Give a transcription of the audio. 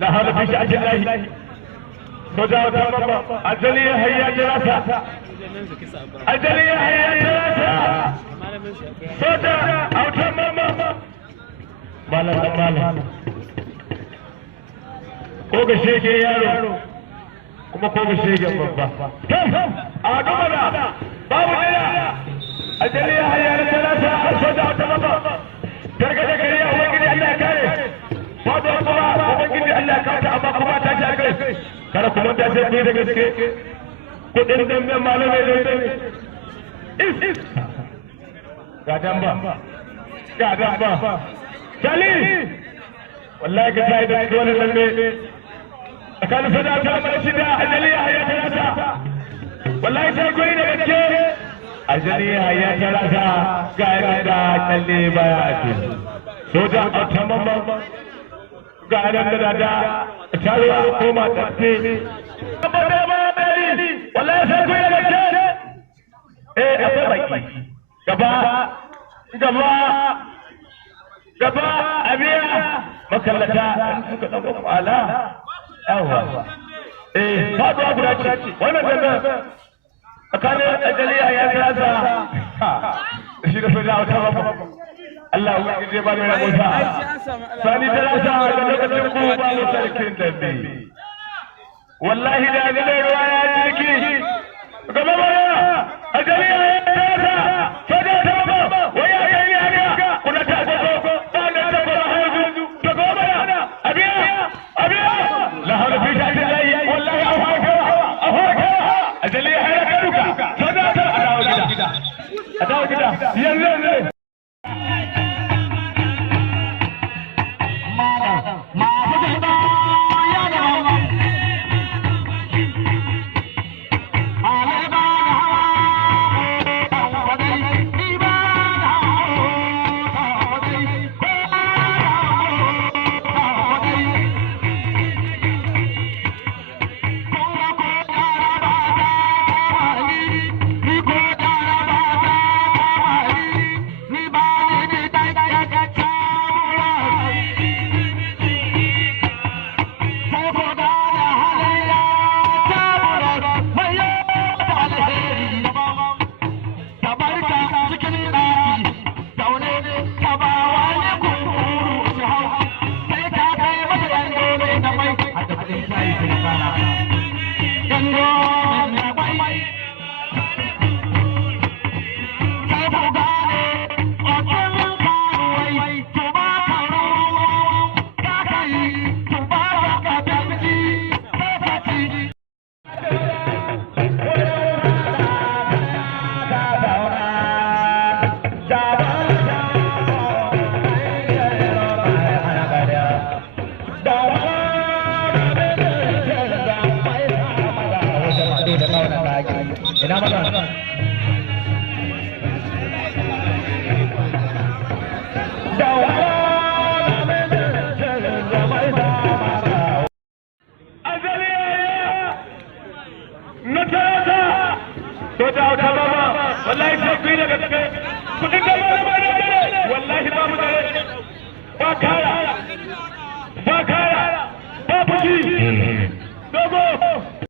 لا هذا في شأن الله صدى وتمام أجلية هي دراسة أجلية هي دراسة صدى أو تمام مالا ko ga shege yaro kuma ko ga shege babba a gaba babu daya ajali ya hayar talata soja ta baba gargada gari ya ubangiji Allah ya kare babu kuma ubangiji Allah ya kare amma kuma ta ji akai kada kuma ta sai ku da gaske kudin dan mai malamai dai is ga damba jalil wallahi ka sai da wannan lalle كان فدا تعمل شدا أجلية هي ثلاثة والله تقولي لك أجلية هي ثلاثة قاعدة تلي بياتي سودا أتمم قاعدة دا تشالوا حكومة تسي والله تقولي لك إيه أبغى قبا أبيها مكلتا على أوه إيه هذا أبو راشي وأنا جنبه كان أجليها يا ثلاثة شيل في الله تمام الله يجزي بالنا موسى ثاني ثلاثة قد تقوم بمسلكين تبي والله لا أجل روايات لك قبل ما أجليها يا ثلاثة فدا تمام ويا أجليها كنا تأخذ أنا تأخذ تقوم أبيها لا هذا في شأن الله والله أفاك أجلي حياتك صدق أداو كده يلا